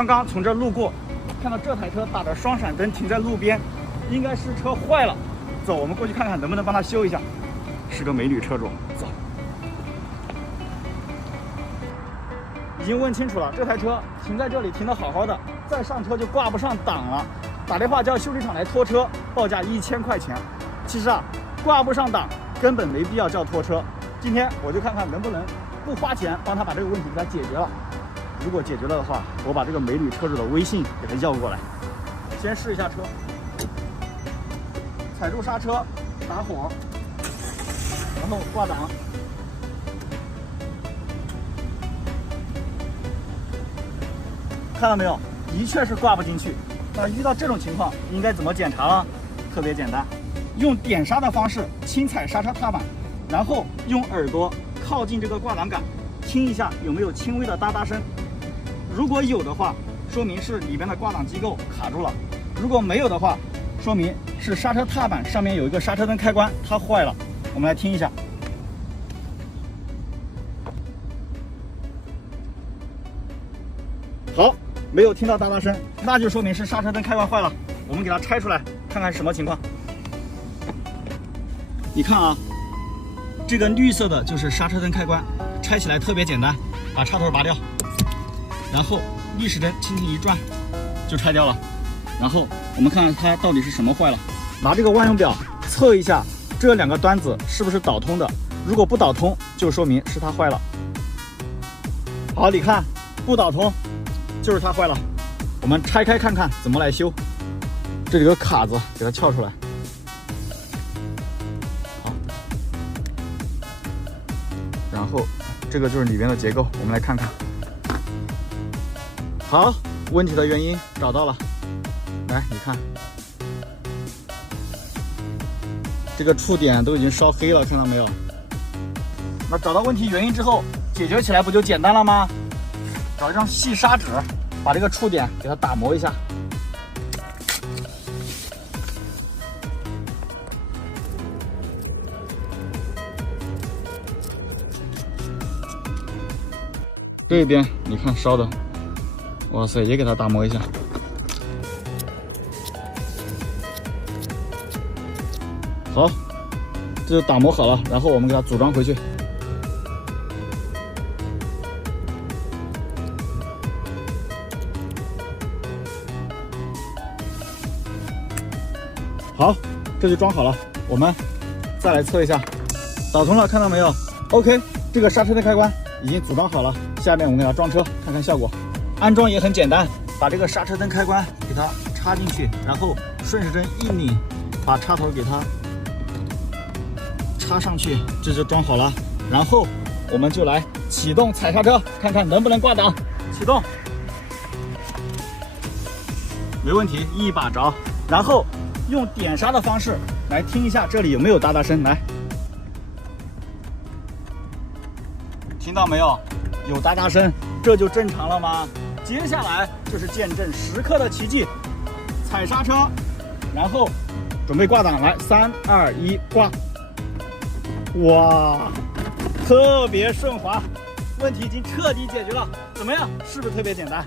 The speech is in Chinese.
刚刚从这路过，看到这台车打着双闪灯停在路边，应该是车坏了。走，我们过去看看能不能帮他修一下。是个美女车主，走。已经问清楚了，这台车停在这里停得好好的，再上车就挂不上档了。打电话叫修理厂来拖车，报价1000块钱。其实啊，挂不上档根本没必要叫拖车。今天我就看看能不能不花钱帮他把这个问题给他解决了。如果解决了的话，我把这个美女车主的微信给他要过来。先试一下车，踩住刹车，打火，然后挂档。看到没有？的确是挂不进去。那遇到这种情况应该怎么检查呢？特别简单，用点刹的方式轻踩刹车踏板，然后用耳朵靠近这个挂档杆，听一下有没有轻微的哒哒声。如果有的话，说明是里边的挂档机构卡住了；如果没有的话，说明是刹车踏板上面有一个刹车灯开关它坏了。我们来听一下。好，没有听到哒哒声，那就说明是刹车灯开关坏了。我们给它拆出来看看什么情况。你看啊，这个绿色的就是刹车灯开关，拆起来特别简单，把插头拔掉，然后逆时针轻轻一转就拆掉了。然后我们看看它到底是什么坏了，拿这个万用表测一下这2个端子是不是导通的，如果不导通就说明是它坏了。好，你看不导通就是它坏了。我们拆开看看怎么来修。这里有个卡子，给它撬出来。好，然后这个就是里面的结构，我们来看看。好，问题的原因找到了。来，你看，这个触点都已经烧黑了，看到没有？那找到问题原因之后，解决起来不就简单了吗？找一张细砂纸，把这个触点给它打磨一下。这边你看烧的，哇塞，也给它打磨一下。好，这就打磨好了，然后我们给它组装回去。好，这就装好了。我们再来测一下，导通了，看到没有 ？OK， 这个刹车的开关已经组装好了。下面我们给它装车，看看效果。安装也很简单，把这个刹车灯开关给它插进去，然后顺时针一拧，把插头给它插上去，这就装好了。然后我们就来启动踩刹车，看看能不能挂档。启动，没问题，一把着。然后用点刹的方式来听一下这里有没有哒哒声，来，听到没有？有哒哒声，这就正常了吗？接下来就是见证时刻的奇迹，踩刹车，然后准备挂档，来，3、2、1，挂！哇，特别顺滑，问题已经彻底解决了，怎么样？是不是特别简单？